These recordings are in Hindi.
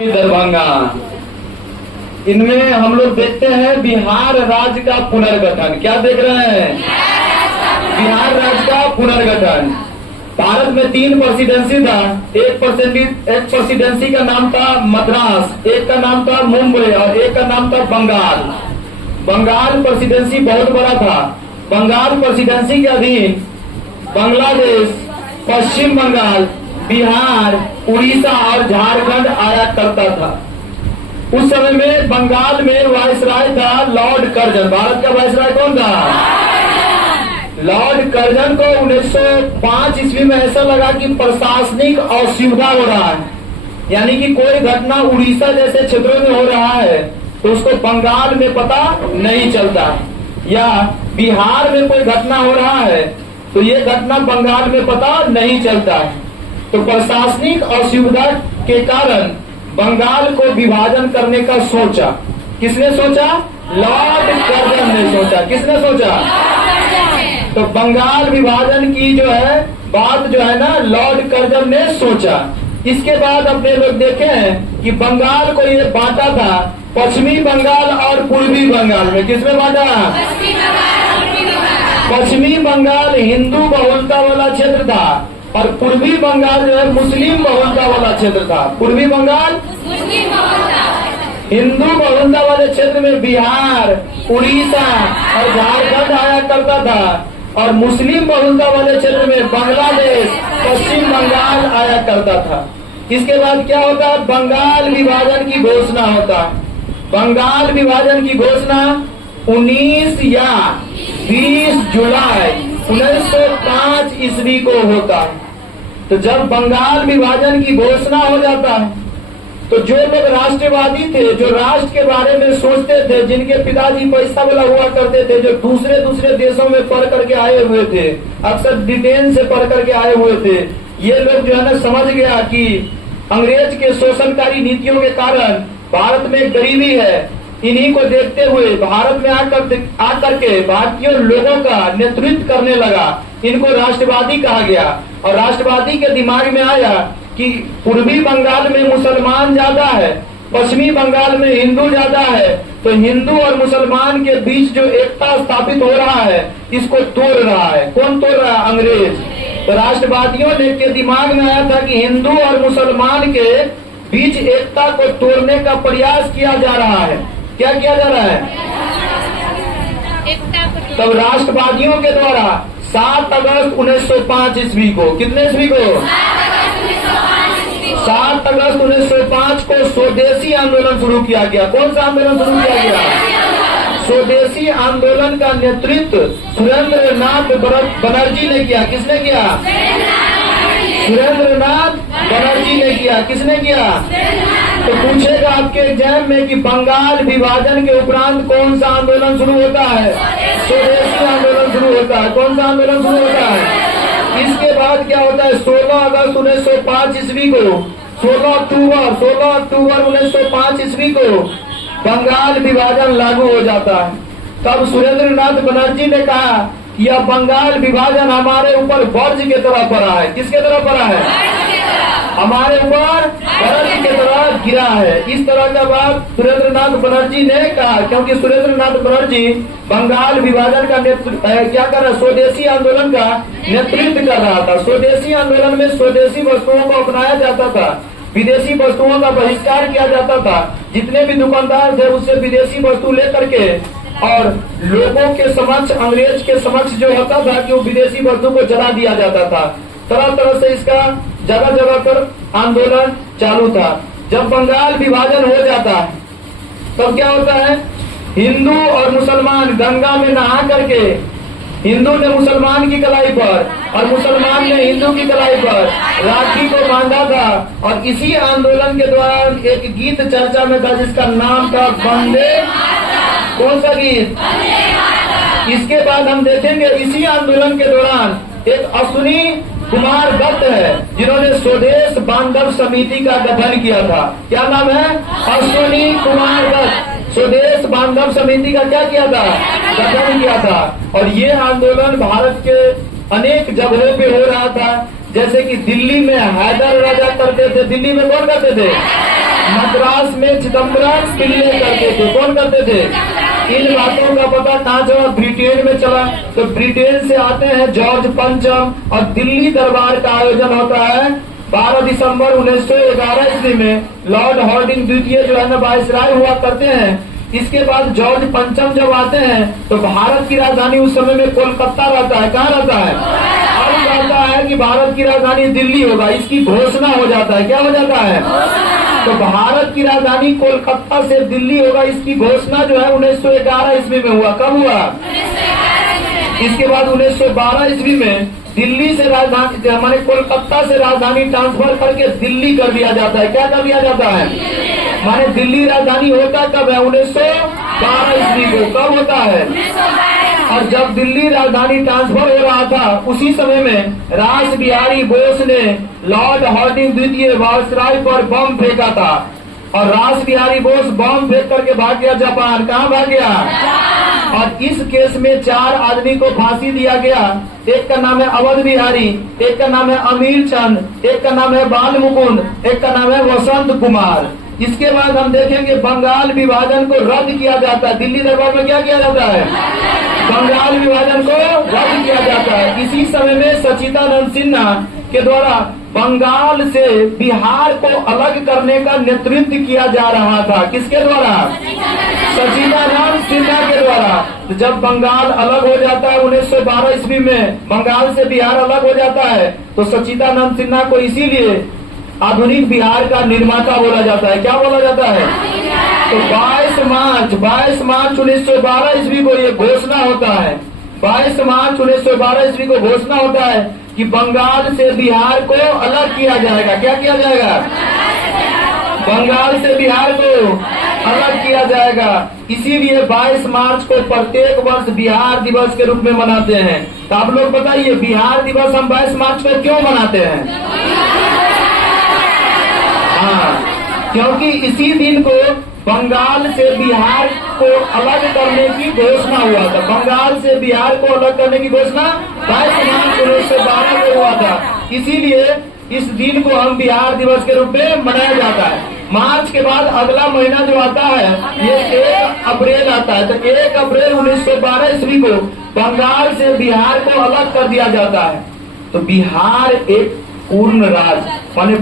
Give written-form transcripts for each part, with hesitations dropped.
दरभंगा, इनमें हम लोग देखते हैं बिहार राज्य का पुनर्गठन। क्या देख रहे हैं? बिहार राज्य का पुनर्गठन। भारत में 3 प्रेसिडेंसी था। एक प्रेसिडेंसी का नाम था मद्रास, एक का नाम था मुंबई और एक का नाम था बंगाल। बंगाल प्रेसिडेंसी बहुत बड़ा था। बंगाल प्रेसिडेंसी के अधीन बांग्लादेश, पश्चिम बंगाल, बिहार, उड़ीसा और झारखंड आया करता था। उस समय में बंगाल में वायसराय था लॉर्ड कर्जन। भारत का वायसराय कौन था? लॉर्ड कर्जन को 1905 ईस्वी में ऐसा लगा कि प्रशासनिक असुविधा हो रहा है, यानी कि कोई घटना उड़ीसा जैसे क्षेत्रों में हो रहा है तो उसको बंगाल में पता नहीं चलता, या बिहार में कोई घटना हो रहा है तो ये घटना बंगाल में पता नहीं चलता है। तो प्रशासनिक असुविधा के कारण बंगाल को विभाजन करने का सोचा। किसने सोचा? लॉर्ड कर्जन ने सोचा। किसने सोचा? तो बंगाल विभाजन की जो है बात जो है ना, लॉर्ड कर्जन ने सोचा। इसके बाद अपने लोग देखे हैं कि बंगाल को ये बांटा था पश्चिमी बंगाल और पूर्वी बंगाल में। किसमें बांटा? पश्चिमी बंगाल हिंदू बहुलता वाला क्षेत्र था और पूर्वी बंगाल जो है मुस्लिम बहुलता वाला क्षेत्र था। पूर्वी बंगाल हिंदू बहुलता वाले क्षेत्र में बिहार, उड़ीसा और झारखंड आया करता था, और मुस्लिम बहुलता वाले क्षेत्र में बांग्लादेश, पश्चिम बंगाल आया करता था। इसके बाद क्या होता है? बंगाल विभाजन की घोषणा होता है। बंगाल विभाजन की घोषणा 19 या 20 जुलाई 1905 ईस्वी को होता है। तो जब बंगाल विभाजन की घोषणा हो जाता है तो जो लोग राष्ट्रवादी थे, जो राष्ट्र के बारे में सोचते थे, जिनके पिताजी पैसा वाला हुआ करते थे, जो दूसरे देशों में पढ़ करके आए हुए थे, अक्सर ब्रिटेन से पढ़ करके आए हुए थे, ये लोग जो है ना समझ गया कि अंग्रेज के शोषणकारी नीतियों के कारण भारत में गरीबी है। इन्हीं को देखते हुए भारत में आकर के भारतीय लोगों का नेतृत्व करने लगा। इनको राष्ट्रवादी कहा गया और राष्ट्रवादी के दिमाग में आया कि पूर्वी बंगाल में मुसलमान ज्यादा है, पश्चिमी बंगाल में हिंदू ज्यादा है, तो हिंदू और मुसलमान के बीच जो एकता स्थापित हो रहा है इसको तोड़ रहा है। कौन तोड़ रहा है? अंग्रेज। तो राष्ट्रवादियों ने के दिमाग में आया था कि हिंदू और मुसलमान के बीच एकता को तोड़ने का प्रयास किया जा रहा है। क्या किया जा रहा है? तब राष्ट्रवादियों के द्वारा 7 अगस्त 1905 ईस्वी को, कितने ईस्वी को? 7 अगस्त 1905 को स्वदेशी आंदोलन शुरू किया गया। कौन सा आंदोलन शुरू किया गया? स्वदेशी आंदोलन का नेतृत्व सुरेंद्र नाथ बनर्जी ने किया। किसने किया? सुरेंद्र नाथ बनर्जी ने किया। किसने किया? तो पूछेगा आपके एग्जाम में कि बंगाल विभाजन के उपरांत कौन सा आंदोलन शुरू होता है? स्वदेशी आंदोलन शुरू होता है। कौन सा आंदोलन शुरू होता है? इसके बाद क्या होता है? 16 अगस्त 1905 ईस्वी को, 16 अक्टूबर 1905 ईस्वी को बंगाल विभाजन लागू हो जाता है। तब सुरेंद्र नाथ बनर्जी ने कहा कि यह बंगाल विभाजन हमारे ऊपर वर्ज के तरह पड़ा है। किसके तरह पड़ा है? हमारे ऊपर वर्ज के तरह गिरा है। इस तरह का बात सुरेंद्र नाथ बनर्जी ने कहा, क्योंकि सुरेंद्र नाथ बनर्जी बंगाल विभाजन का क्या कर रहा? स्वदेशी आंदोलन का नेतृत्व कर रहा था। स्वदेशी आंदोलन में स्वदेशी वस्तुओं को अपनाया जाता था, विदेशी वस्तुओं का बहिष्कार किया जाता था। जितने भी दुकानदार थे उससे विदेशी वस्तु लेकर के और लोगों के समक्ष, अंग्रेज के समक्ष जो होता था कि वो विदेशी वस्तु को जला दिया जाता था। तरह तरह से इसका जगह जगह पर आंदोलन चालू था। जब बंगाल विभाजन हो जाता है तब क्या होता है? हिंदू और मुसलमान गंगा में नहा करके, हिंदू ने मुसलमान की कलाई पर और मुसलमान ने हिंदू की कलाई पर राखी को बांधा था। और इसी आंदोलन के दौरान एक गीत चर्चा में था जिसका नाम था वंदे। कौन सा गीत? इसके बाद हम देखेंगे इसी आंदोलन के दौरान एक अश्विनी कुमार दत्त है जिन्होंने स्वदेश बांधव समिति का गठन किया था। क्या नाम है? अश्विनी कुमार दत्त। स्वदेश बांधव समिति का क्या किया था? गठन किया था। और ये आंदोलन भारत के अनेक जगहों पे हो रहा था। जैसे कि दिल्ली में हैदर राजा करते थे। दिल्ली में कौन करते थे? इतिहास में चिदम्बरम क्लियर करते थे। कौन करते थे? इन बातों का पता कहाँ चला? ब्रिटेन में चला। तो ब्रिटेन से आते हैं जॉर्ज पंचम और दिल्ली दरबार का आयोजन होता है 12 दिसंबर 1911 ईस्वी में। लॉर्ड हॉर्डिंग द्वितीय जो है ना वायसराय हुआ करते हैं। इसके बाद जॉर्ज पंचम जब आते हैं तो भारत की राजधानी उस समय में कोलकाता रहता है। कहाँ रहता है? अब रहता है कि भारत की राजधानी दिल्ली होगा, इसकी घोषणा हो जाता है। क्या हो जाता है? तो भारत की राजधानी कोलकाता से दिल्ली होगा, इसकी घोषणा जो है 1911 ईस्वी में हुआ। कब हुआ? इसके बाद 1912 ईस्वी में दिल्ली से राजधानी माने कोलकाता से राजधानी ट्रांसफर करके दिल्ली कर दिया जाता है। क्या कर दिया जाता है? माने दिल्ली राजधानी होता कब है? 1912 ईस्वी को। कब होता है? और जब दिल्ली राजधानी ट्रांसफर हो रहा था उसी समय में रास बिहारी बोस ने लॉर्ड हॉर्डिंग द्वितीय वायसराय पर बम फेंका था और रास बिहारी बोस बम फेंक करके भाग गया जापान। कहाँ भाग गया? और इस केस में 4 आदमी को फांसी दिया गया। एक का नाम है अवध बिहारी, एक का नाम है अमीर चंद, एक का नाम है बाल मुकुंद, एक का नाम है वसंत कुमार। इसके बाद हम देखेंगे बंगाल विभाजन को रद्द किया जाता है। दिल्ली दरबार में क्या किया जाता है? बंगाल विभाजन को रद्द किया जाता है। इसी समय में सच्चिदानंद सिन्हा के द्वारा बंगाल से बिहार को अलग करने का नेतृत्व किया जा रहा था। किसके द्वारा? सच्चिदानंद सिन्हा के द्वारा। तो जब बंगाल अलग हो जाता है 1912 ईस्वी में, बंगाल से बिहार अलग हो जाता है तो सच्चिदानंद सिन्हा को इसीलिए आधुनिक बिहार का निर्माता बोला जाता है। क्या बोला जाता है? तो 22 मार्च 1912 ईस्वी को ये घोषणा होता है। 22 मार्च 1912 ईस्वी को घोषणा होता है कि बंगाल से बिहार को अलग किया जाएगा। क्या किया जाएगा? बंगाल से बिहार को अलग किया जाएगा। इसीलिए 22 मार्च को प्रत्येक वर्ष बिहार दिवस के रूप में मनाते हैं। तो आप लोग बताइए बिहार दिवस हम 22 मार्च को क्यों मनाते हैं? हाँ, क्योंकि इसी दिन को बंगाल से बिहार को अलग करने की घोषणा हुआ था। बंगाल से बिहार को अलग करने की घोषणा 22 मार्च 1912 को हुआ था। इसीलिए इस दिन को हम बिहार दिवस के रूप में मनाया जाता है। मार्च के बाद अगला महीना जो आता है ये 1 अप्रैल आता है। तो 1 अप्रैल 1912 ईस्वी को बंगाल से बिहार को अलग कर दिया जाता है। तो बिहार एक पूर्ण राज्य माने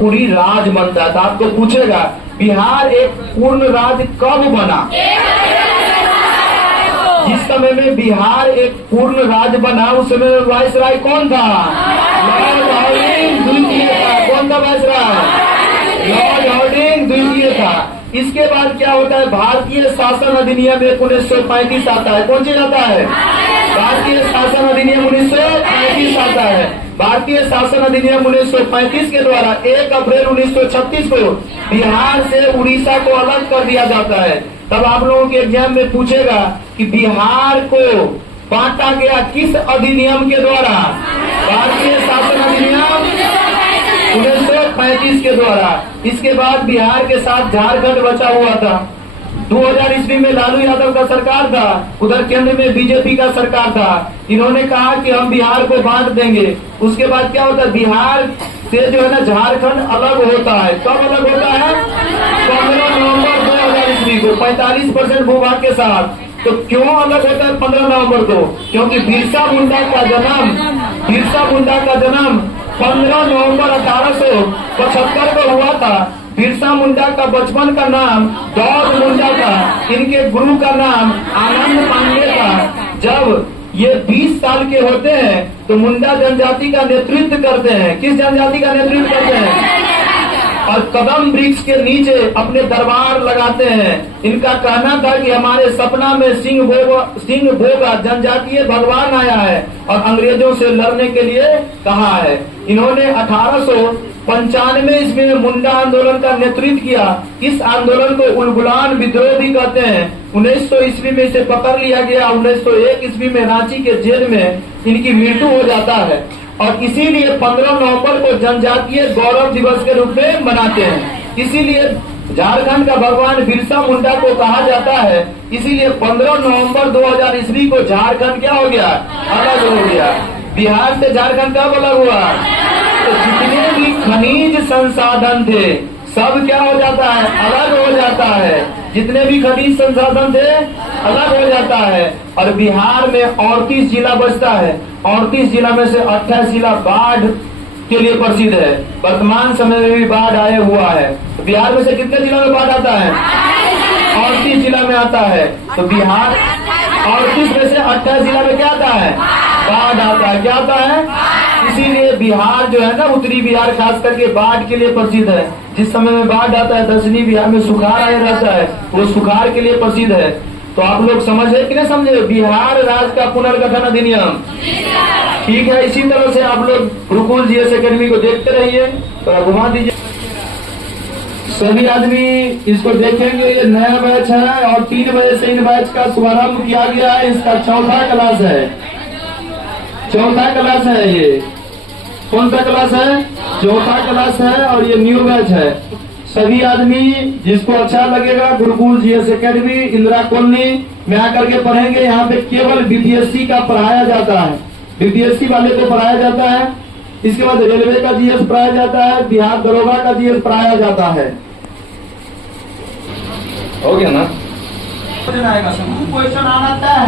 पूरी राज बनता है। तो आपको पूछेगा बिहार एक पूर्ण राज्य कब बना? जिस समय में बिहार एक पूर्ण राज्य बना उस समय में वायसराय कौन था? लॉर्ड हॉर्डिंग द्वितीय था। कौन था वायसराय? लॉर्ड हॉर्डिंग द्वितीय था। इसके बाद क्या होता है? भारतीय शासन अधिनियम 1935 आता है। कौन चीज आता है? भारतीय शासन अधिनियम 1935 आता है। भारतीय शासन अधिनियम 1935 के द्वारा 1 अप्रैल 1936 को बिहार से उड़ीसा को अलग कर दिया जाता है। तब आप लोगों के एग्जाम में पूछेगा कि बिहार को बांटा गया किस अधिनियम के द्वारा? भारतीय शासन अधिनियम 1935 के द्वारा। इसके बाद बिहार के साथ झारखंड बचा हुआ था। 2000 ईस्वी में लालू यादव का सरकार था, उधर केंद्र में बीजेपी का सरकार था। इन्होंने कहा कि हम बिहार को बांट देंगे। उसके बाद क्या होता है? बिहार से जो है ना झारखंड अलग होता है। कब अलग होता है? 15 नवंबर 2000 ईस्वी को 45% भूभाग के साथ। तो क्यों अलग होता है 15 नवंबर को? क्योंकि बिरसा मुंडा का जन्म 15 नवंबर 1875 को हुआ था। बिरसा मुंडा का बचपन का नाम दौड़ मुंडा था। इनके गुरु का नाम आनंद पांडे था। जब ये 20 साल के होते हैं तो मुंडा जनजाति का नेतृत्व करते हैं। किस जनजाति का नेतृत्व करते हैं? और कदम वृक्ष के नीचे अपने दरबार लगाते हैं। इनका कहना था कि हमारे सपना में सिंह भोगा जनजातीय भगवान आया है और अंग्रेजों से लड़ने के लिए कहा है। इन्होंने 1895 ईस्वी में मुंडा आंदोलन का नेतृत्व किया। इस आंदोलन को उलगुलान विद्रोह भी कहते हैं। 1900 ईस्वी में इसे पकड़ लिया गया। 1901 ईस्वी में रांची के जेल में इनकी मृत्यु हो जाता है और इसीलिए 15 नवंबर को जनजातीय गौरव दिवस के रूप में मनाते हैं। इसीलिए झारखंड का भगवान बिरसा मुंडा को कहा जाता है। इसीलिए 15 नवंबर 2000 ईस्वी को झारखंड क्या हो गया? अलग हो गया। बिहार से झारखंड कब अलग हुआ? तो जितने भी खनिज संसाधन थे सब क्या हो जाता है? अलग जाता है, जितने भी खनिज संसाधन थे अलग हो जाता है। और बिहार में 38 जिला बचता है। 38 जिला में से 28 जिला बाढ़ के लिए प्रसिद्ध है। वर्तमान समय में भी बाढ़ आया हुआ है। तो बिहार में से कितने जिला में बाढ़ आता है? 38 जिला में आता है। तो बिहार 38 में से 28 जिला में क्या आता है? बाढ़ आता है। क्या आता है? इसीलिए बिहार जो है ना, उत्तरी बिहार खास करके बाढ़ के लिए प्रसिद्ध है। जिस समय में बाढ़ आता है, दक्षिणी बिहार में सुखाड़ आया रहता है, वो सुखाड़ के लिए प्रसिद्ध है। तो आप लोग समझे कि नहीं समझे? बिहार राज्य का पुनर्गठन अधिनियम, ठीक है। इसी तरह से आप लोग गुरुकुल जीएस एकेडमी को देखते रहिए। तो घुमा दीजिए, सभी आदमी इसको देखेंगे। ये नया बैच है और 3 बजे से इन बैच का शुभारंभ किया गया है। इसका चौथा क्लास है, चौथा क्लास है। ये कौन सा क्लास है? चौथा क्लास है और ये न्यू बैच है। सभी आदमी जिसको अच्छा लगेगा, Gurukul GS academy Indira colony में आकर के पढ़ेंगे। यहाँ पे केवल बीपीएससी का पढ़ाया जाता है, बीपीएससी वाले को पढ़ाया जाता है। इसके बाद रेलवे का जीएस पढ़ाया जाता है, बिहार दरोगा का जीएस पढ़ाया जाता है। हो गया ना? क्वेश्चन आना है।